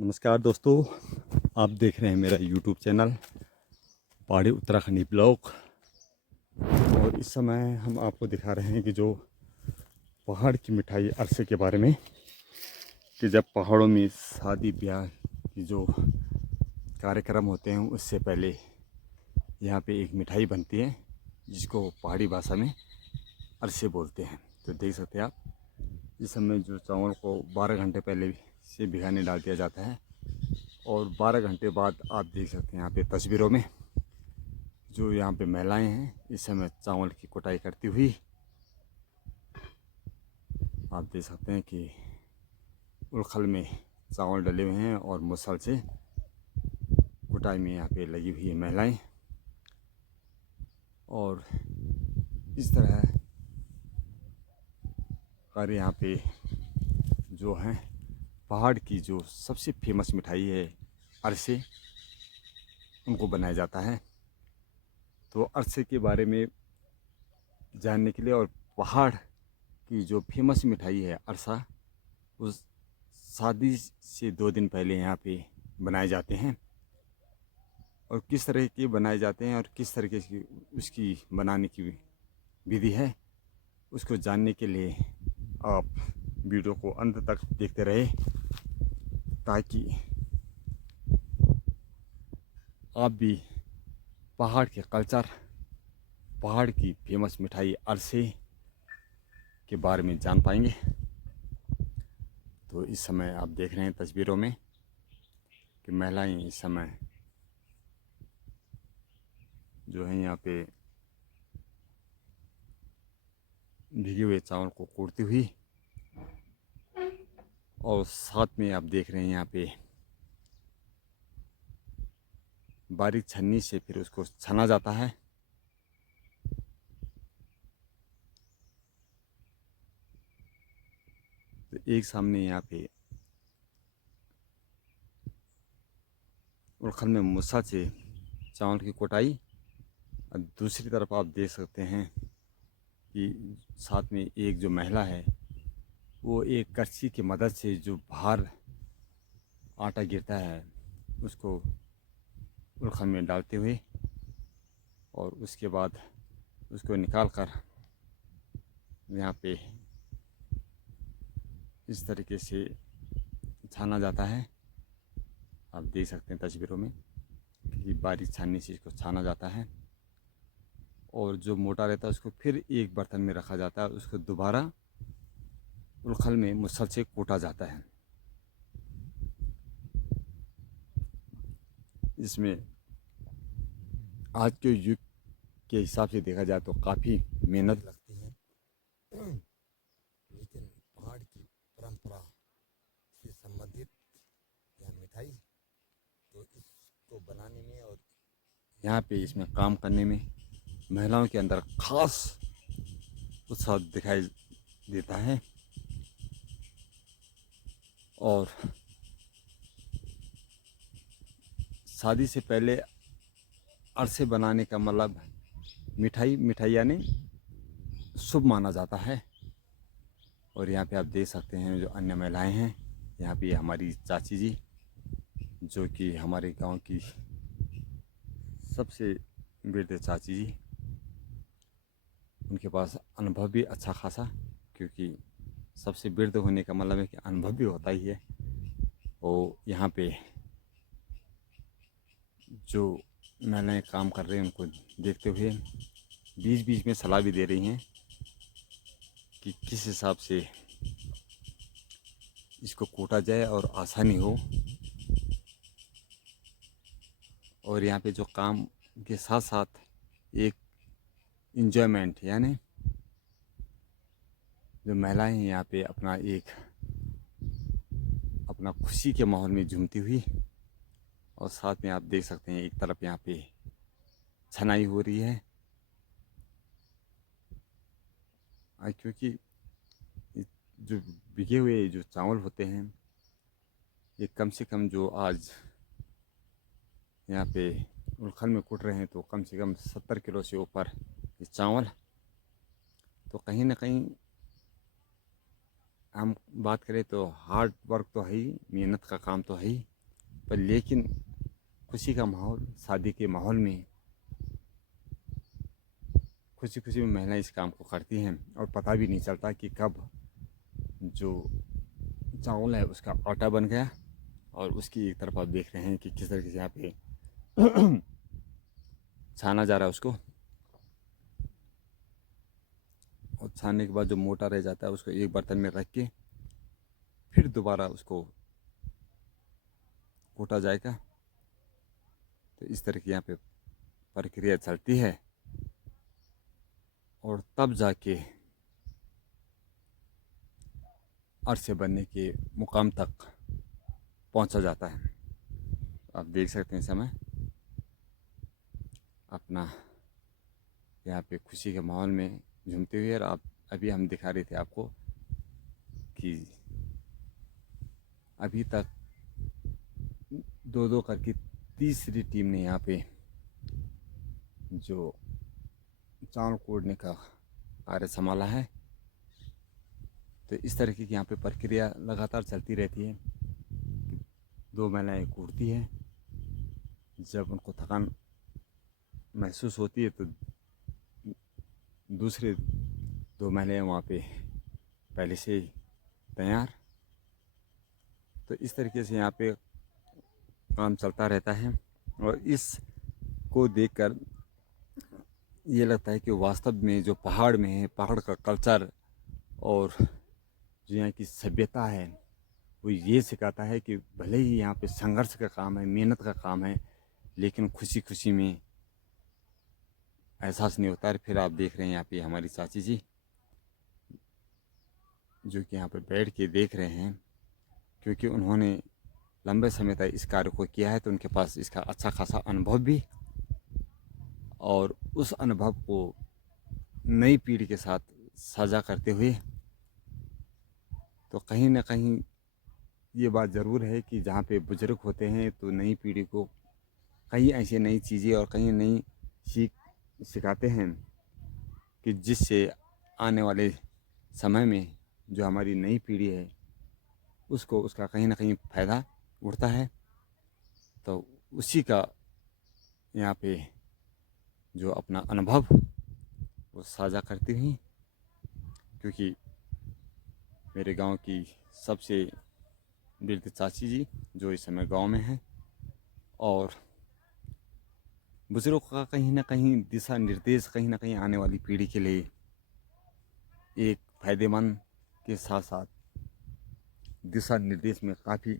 नमस्कार दोस्तों, आप देख रहे हैं मेरा यूट्यूब चैनल पहाड़ी उत्तराखंडी ब्लॉग। और इस समय हम आपको दिखा रहे हैं कि जो पहाड़ की मिठाई अरसे के बारे में, कि जब पहाड़ों में शादी ब्याह की जो कार्यक्रम होते हैं उससे पहले यहाँ पे एक मिठाई बनती है जिसको पहाड़ी भाषा में अरसे बोलते हैं। तो देख सकते हैं आप, इस समय जो चावल को 12 घंटे पहले से भिगाने डाल दिया जाता है और 12 घंटे बाद आप देख सकते हैं यहाँ पे तस्वीरों में जो यहाँ पे महिलाएं हैं इस समय चावल की कुटाई करती हुई आप देख सकते हैं कि उलखल में चावल डले हुए हैं और मुसल से कुटाई में यहाँ पे लगी हुई है महिलाएं। और इस तरह कार्य यहाँ पे जो है पहाड़ की जो सबसे फेमस मिठाई है अरसे, उनको बनाया जाता है। तो अरसे के बारे में जानने के लिए और पहाड़ की जो फेमस मिठाई है अरसा, उस शादी से 2 दिन पहले यहाँ पे बनाए जाते हैं। और किस तरह के बनाए जाते हैं और किस तरीके की उसकी बनाने की विधि है, उसको जानने के लिए आप वीडियो को अंत तक देखते रहे ताकि आप भी पहाड़ के कल्चर, पहाड़ की फेमस मिठाई अरसे के बारे में जान पाएंगे। तो इस समय आप देख रहे हैं तस्वीरों में कि महिलाएं इस समय जो है यहाँ पे भीगे हुए चावल को कूटती हुई, और साथ में आप देख रहे हैं यहाँ पे बारीक छन्नी से फिर उसको छना जाता है। तो एक सामने यहाँ पे उलखल में मुस्सा से चावल की कुटाई, और दूसरी तरफ आप देख सकते हैं कि साथ में एक जो महिला है वो एक कच्ची की मदद से जो बाहर आटा गिरता है उसको उलखल में डालते हुए और उसके बाद उसको निकाल कर यहाँ पे इस तरीके से छाना जाता है। आप देख सकते हैं तस्वीरों में कि बारीक छाननी से इसको छाना जाता है और जो मोटा रहता है उसको फिर एक बर्तन में रखा जाता है, उसको दोबारा उलखल में मुसल से कूटा जाता है। इसमें आज के युग के हिसाब से देखा जाए तो काफ़ी मेहनत लगती है, लेकिन पहाड़ की परंपरा से संबंधित यह मिठाई, तो इसको बनाने में और यहाँ पे इसमें काम करने में महिलाओं के अंदर खास उत्साह दिखाई देता है। और शादी से पहले अरसे बनाने का मतलब मिठाई यानी शुभ माना जाता है। और यहाँ पे आप देख सकते हैं जो अन्य महिलाएं हैं, यहाँ पे हमारी चाची जी जो कि हमारे गांव की सबसे वृद्ध चाची जी, उनके पास अनुभव भी अच्छा खासा, क्योंकि सबसे वृद्ध होने का मतलब है कि अनुभव भी होता ही है। और यहाँ पे जो महिलाएं काम कर रहे हैं उनको देखते हुए बीच बीच में सलाह भी दे रही हैं कि किस हिसाब से इसको कूटा जाए और आसानी हो। और यहाँ पे जो काम के साथ साथ एक इंजॉयमेंट, यानी जो महिलाएं हैं यहाँ पे अपना खुशी के माहौल में झूमती हुई, और साथ में आप देख सकते हैं एक तरफ यहाँ पे छनाई हो रही है, क्योंकि जो भिगे हुए जो चावल होते हैं ये कम से कम जो आज यहाँ पे उलखल में कूट रहे हैं तो कम से कम 70 किलो से ऊपर ये चावल। तो कहीं ना कहीं हम बात करें तो हार्ड वर्क तो है ही, मेहनत का काम तो है ही, पर लेकिन खुशी का माहौल, शादी के माहौल में खुशी खुशी में महिलाएं इस काम को करती हैं और पता भी नहीं चलता कि कब जो चावल है उसका आटा बन गया। और उसकी एक तरफ आप देख रहे हैं कि किस तरीके से यहाँ पे छाना जा रहा है उसको, और छानने के बाद जो मोटा रह जाता है उसको एक बर्तन में रख के फिर दोबारा उसको कूटा जाएगा। तो इस तरह की यहाँ पे प्रक्रिया चलती है और तब जाके अरसे बनने के मुकाम तक पहुंचा जाता है। आप देख सकते हैं समय अपना यहाँ पे खुशी के माहौल में झूमते हुए। और आप अभी हम दिखा रहे थे आपको कि अभी तक दो दो करके तीसरी टीम ने यहाँ पे जो चावल कोड़ने का कार्य संभाला है। तो इस तरीके की यहाँ पे प्रक्रिया लगातार चलती रहती है। दो महिलाएं कूटती हैं, जब उनको थकान महसूस होती है तो दूसरे दो महिलाएं वहाँ पे पहले से ही तैयार। तो इस तरीके से यहाँ पे काम चलता रहता है और इसको देखकर ये लगता है कि वास्तव में जो पहाड़ में है, पहाड़ का कल्चर और जो यहाँ की सभ्यता है वो ये सिखाता है कि भले ही यहाँ पे संघर्ष का काम है, मेहनत का काम है, लेकिन खुशी खुशी में एहसास नहीं होता है। फिर आप देख रहे हैं यहाँ पे हमारी चाची जी जो कि यहाँ पे बैठ के देख रहे हैं, क्योंकि उन्होंने लंबे समय तक इस कार्य को किया है तो उनके पास इसका अच्छा खासा अनुभव भी, और उस अनुभव को नई पीढ़ी के साथ साझा करते हुए तो कहीं ना कहीं ये बात ज़रूर है कि जहाँ पे बुजुर्ग होते हैं तो नई पीढ़ी को कई ऐसी नई चीज़ें और कई नई सीख सिखाते हैं कि जिससे आने वाले समय में जो हमारी नई पीढ़ी है उसको उसका कहीं ना कहीं फ़ायदा उठता है। तो उसी का यहाँ पे जो अपना अनुभव वो साझा करती हुई, क्योंकि मेरे गांव की सबसे वृद्ध चाची जी जो इस समय गांव में हैं और बुजुर्गों का कहीं ना कहीं दिशा निर्देश कहीं ना कहीं आने वाली पीढ़ी के लिए एक फ़ायदेमंद के साथ साथ दिशा निर्देश में काफ़ी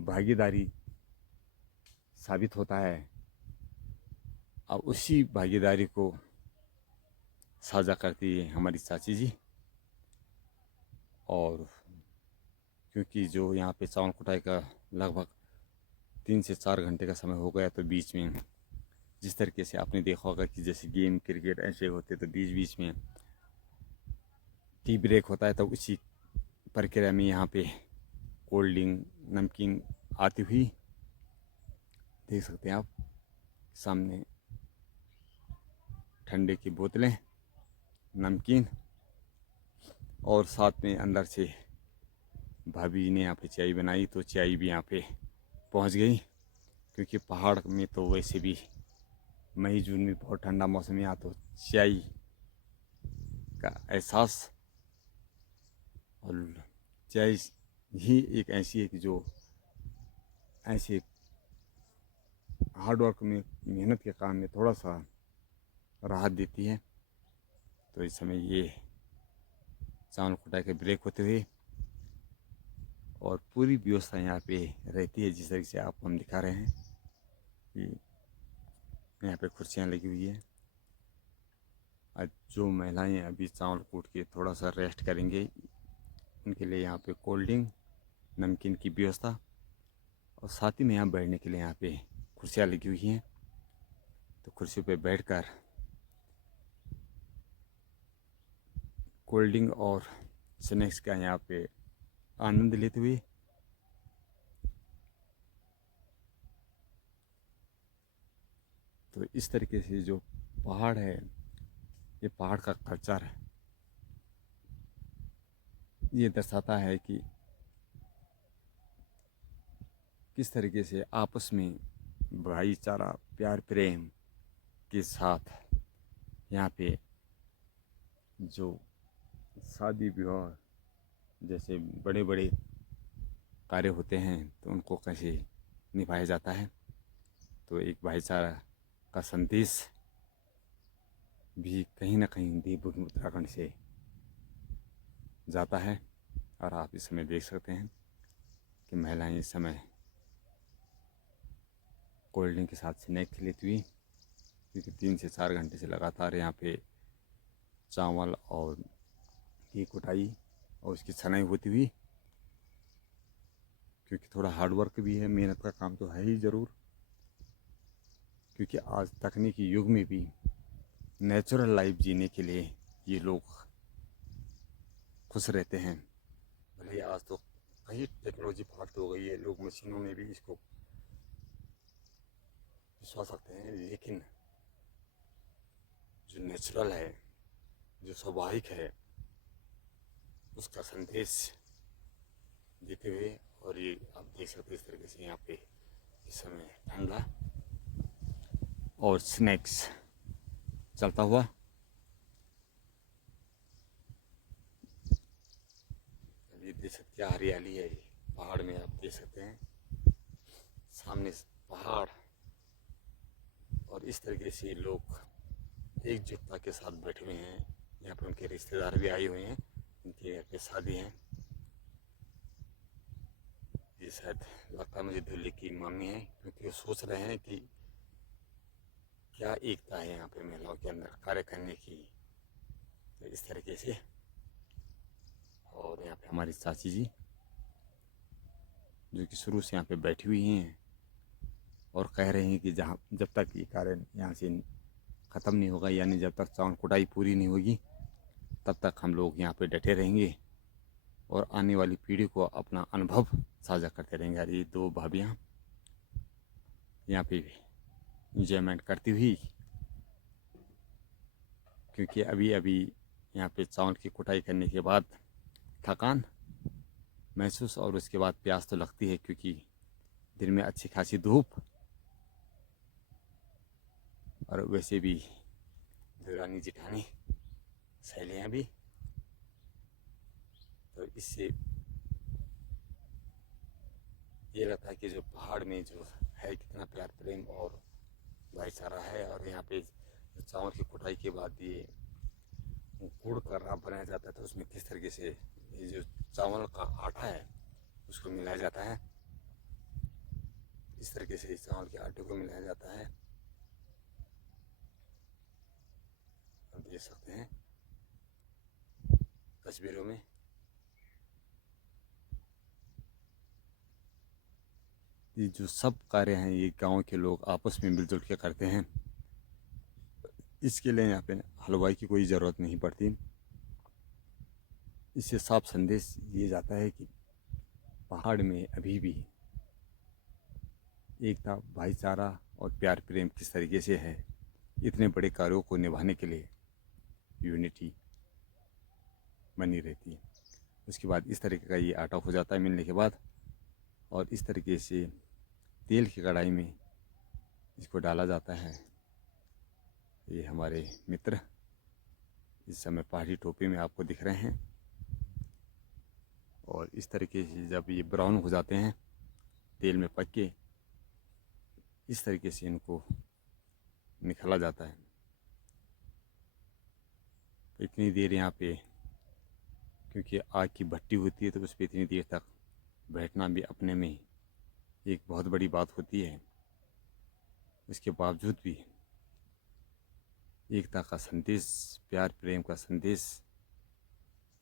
भागीदारी साबित होता है। और उसी भागीदारी को साझा करती है हमारी चाची जी। और क्योंकि जो यहाँ पे चावल कुटाई का लगभग 3 से 4 घंटे का समय हो गया, तो बीच में जिस तरीके से आपने देखा होगा कि जैसे गेम क्रिकेट ऐसे होते तो बीच बीच में टी ब्रेक होता है, तो उसी प्रक्रिया में यहाँ पे कोल्ड ड्रिंक नमकीन आती हुई देख सकते हैं आप सामने, ठंडे की बोतलें, नमकीन, और साथ में अंदर से भाभी ने यहाँ पे चाय बनाई तो चाय भी यहाँ पे पहुँच गई। क्योंकि पहाड़ में तो वैसे भी मई जून में बहुत ठंडा मौसम है, यहाँ तो चाय का एहसास, और चाय ही एक ऐसी है कि जो ऐसे हार्ड वर्क में मेहनत के काम में थोड़ा सा राहत देती है। तो इस समय ये चावल कुटाई के ब्रेक होते हुए और पूरी व्यवस्था यहाँ पे रहती है जिस तरीके से आपको हम दिखा रहे हैं कि यहाँ पे कुर्सियाँ लगी हुई है। आज जो महिलाएं अभी चावल कूट के थोड़ा सा रेस्ट करेंगे उनके लिए यहाँ पे कोल्ड ड्रिंक नमकीन की व्यवस्था, और साथ ही में यहाँ बैठने के लिए यहाँ पे कुर्सियाँ लगी हुई हैं। तो कुर्सी पे बैठकर कोल्ड ड्रिंक और स्नैक्स का यहाँ पे आनंद लेते हुए तो इस तरीके से जो पहाड़ है, ये पहाड़ का कल्चर है, ये दर्शाता है कि किस तरीके से आपस में भाईचारा प्यार प्रेम के साथ यहाँ पे जो शादी विवाह जैसे बड़े बड़े कार्य होते हैं तो उनको कैसे निभाया जाता है। तो एक भाईचारा का संदेश भी कहीं ना कहीं देवभूमि उत्तराखंड से जाता है। और आप इस समय देख सकते हैं कि महिलाएं इस समय कोल्ड ड्रिंक के साथ स्नैक खिलाती हुई, क्योंकि 3 से 4 घंटे से लगातार यहाँ पे चावल और की कुटाई और उसकी छनाई होती हुई, क्योंकि थोड़ा हार्ड वर्क भी है, मेहनत का काम तो है ही ज़रूर, क्योंकि आज तकनीकी युग में भी नेचुरल लाइफ जीने के लिए ये लोग खुश रहते हैं। भले आज तो कहीं टेक्नोलॉजी फास्ट हो गई है, लोग मशीनों में भी इसको विश्वास रखते हैं, लेकिन जो नेचुरल है, जो स्वाभाविक है, उसका संदेश देते हुए। और ये आप देख सकते हैं इस तरीके से यहाँ पे इस समय ठंडा और स्नैक्स चलता हुआ। अभी देख सकते क्या हरियाली है, पहाड़ में आप देख सकते हैं सामने पहाड़, और इस तरीके से लोग एकजुटता के साथ बैठे हुए हैं। यहाँ पर उनके रिश्तेदार भी आए हुए हैं, उनके घर पे शादी है। ये शायद लगता है मुझे दिल्ली की मम्मी है, क्योंकि वो सोच रहे हैं कि क्या एकता है यहाँ पे महिलाओं के अंदर कार्य करने की। तो इस तरीके से। और यहाँ पे हमारी चाची जी जो कि शुरू से यहाँ पे बैठी हुई हैं और कह रहे हैं कि जहाँ जब तक ये कार्य यहाँ से ख़त्म नहीं होगा, यानी जब तक चावल कुटाई पूरी नहीं होगी, तब तक हम लोग यहाँ पे डटे रहेंगे और आने वाली पीढ़ी को अपना अनुभव साझा करते रहेंगे। और ये 2 भाभियाँ यहाँ पे इंजॉयमेंट करती हुई, क्योंकि अभी अभी यहाँ पे चावल की कुटाई करने के बाद थकान महसूस और उसके बाद प्यास तो लगती है, क्योंकि दिन में अच्छी खासी धूप, और वैसे भी देवरानी जिठानी सहेलियाँ भी। तो इससे ये लगता है कि जो पहाड़ में जो है कितना प्यार प्रेम और भाईचारा है। और यहाँ पे चावल की कुटाई के बाद ये गुड़ का राब बनाया जाता है, तो उसमें किस तरीके से ये जो चावल का आटा है उसको मिलाया जाता है, इस तरीके से इस चावल के आटे को मिलाया जाता है। आप देख सकते हैं तस्वीरों में। ये जो सब कार्य हैं ये गांव के लोग आपस में मिलजुल के करते हैं। इसके लिए यहाँ पे हलवाई की कोई ज़रूरत नहीं पड़ती। इससे साफ संदेश ये जाता है कि पहाड़ में अभी भी एकता भाईचारा और प्यार प्रेम किस तरीके से है। इतने बड़े कार्यों को निभाने के लिए यूनिटी बनी रहती है। उसके बाद इस तरीके का ये आटा हो जाता है मिलने के बाद, और इस तरीके से तेल की कढ़ाई में इसको डाला जाता है। ये हमारे मित्र इस समय पहाड़ी टोपी में आपको दिख रहे हैं, और इस तरीके से जब ये ब्राउन हो जाते हैं तेल में पक के, इस तरीके से इनको निकाला जाता है। तो इतनी देर यहाँ पे, क्योंकि आग की भट्टी होती है तो उस पर इतनी देर तक बैठना भी अपने में एक बहुत बड़ी बात होती है। उसके बावजूद भी एकता का संदेश, प्यार प्रेम का संदेश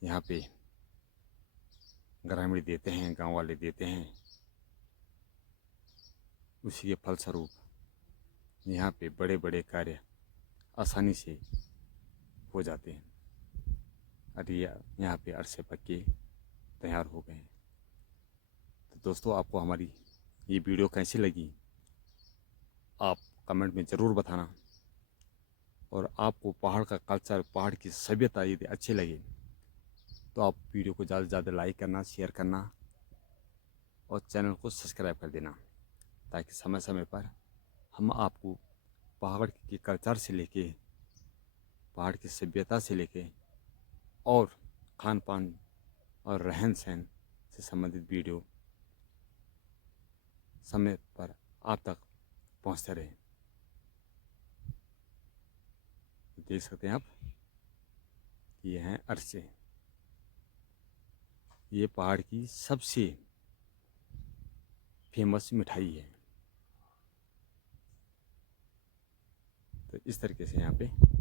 यहाँ पे ग्रामीण देते हैं, गांव वाले देते हैं। उसी के फलस्वरूप यहाँ पे बड़े बड़े कार्य आसानी से हो जाते हैं। और यहाँ पे अरसे पक्के तैयार हो गए हैं। तो दोस्तों, आपको हमारी ये वीडियो कैसी लगी आप कमेंट में ज़रूर बताना। और आपको पहाड़ का कल्चर, पहाड़ की सभ्यता यदि अच्छी लगे तो आप वीडियो को ज़्यादा से ज़्यादा लाइक करना, शेयर करना और चैनल को सब्सक्राइब कर देना, ताकि समय समय पर हम आपको पहाड़ के कल्चर से लेके, पहाड़ की सभ्यता से लेके और खान पान और रहन सहन से संबंधित वीडियो समय पर आप तक पहुंचते रहे। देख सकते हैं आप, ये हैं अरसे। ये पहाड़ की सबसे फेमस मिठाई है। तो इस तरीके से यहाँ पे